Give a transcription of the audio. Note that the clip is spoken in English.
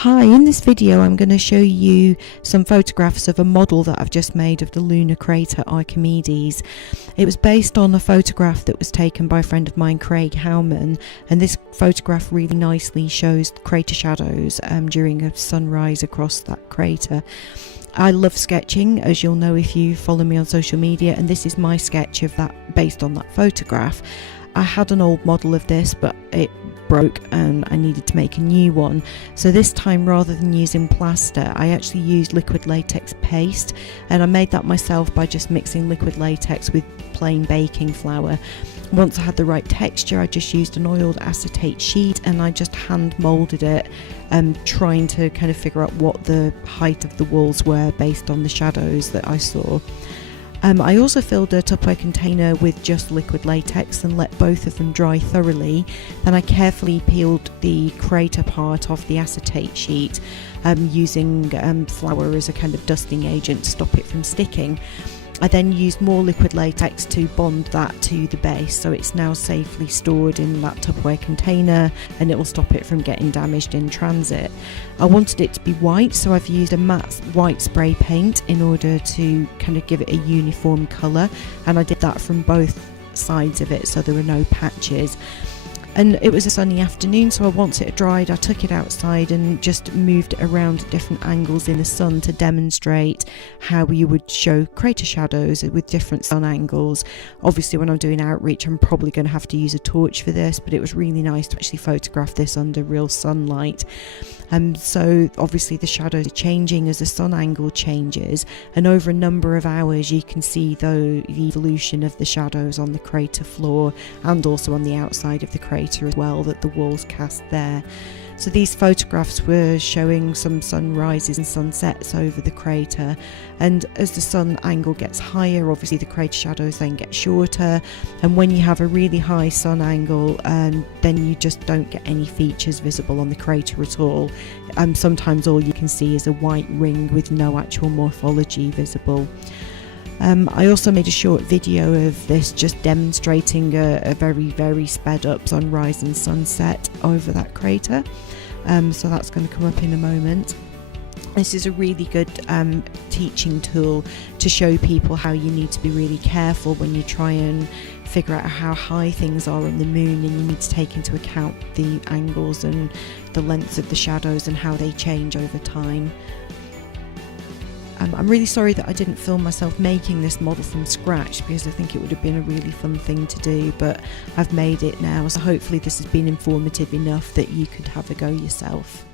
Hi, in this video I'm going to show you some photographs of a model that I've just made of the lunar crater Archimedes. It was based on a photograph that was taken by a friend of mine, Craig Howman, and this photograph really nicely shows crater shadows during a sunrise across that crater. I love sketching, as you'll know if you follow me on social media, and this is my sketch of that based on that photograph. I had an old model of this, but it broke and I needed to make a new one. So this time, rather than using plaster, I actually used liquid latex paste, and I made that myself by just mixing liquid latex with plain baking flour. Once I had the right texture, I just used an oiled acetate sheet and I just hand molded it, trying to kind of figure out what the height of the walls were based on the shadows that I saw. I also filled a Tupperware container with just liquid latex and let both of them dry thoroughly. Then I carefully peeled the crater part off the acetate sheet, using flour as a kind of dusting agent to stop it from sticking. I then used more liquid latex to bond that to the base, so it's now safely stored in that Tupperware container and it will stop it from getting damaged in transit. I wanted it to be white, so I've used a matte white spray paint in order to kind of give it a uniform colour, and I did that from both sides of it so there were no patches. And it was a sunny afternoon, so once it had dried, I took it outside and just moved it around at different angles in the sun to demonstrate how you would show crater shadows with different sun angles. Obviously, when I'm doing outreach, I'm probably going to have to use a torch for this, but it was really nice to actually photograph this under real sunlight. So obviously the shadows are changing as the sun angle changes, and over a number of hours you can see the evolution of the shadows on the crater floor and also on the outside of the crater as well that the walls cast there. So these photographs were showing some sunrises and sunsets over the crater, and as the sun angle gets higher, obviously the crater shadows then get shorter, and when you have a really high sun angle, then you just don't get any features visible on the crater at all. Sometimes all you can see is a white ring with no actual morphology visible. I also made a short video of this, just demonstrating a very sped up sunrise and sunset over that crater. So that's going to come up in a moment. This is a really good teaching tool to show people how you need to be really careful when you try and figure out how high things are on the moon, and you need to take into account the angles and the lengths of the shadows and how they change over time. I'm really sorry that I didn't film myself making this model from scratch, because I think it would have been a really fun thing to do, but I've made it now, so hopefully this has been informative enough that you could have a go yourself.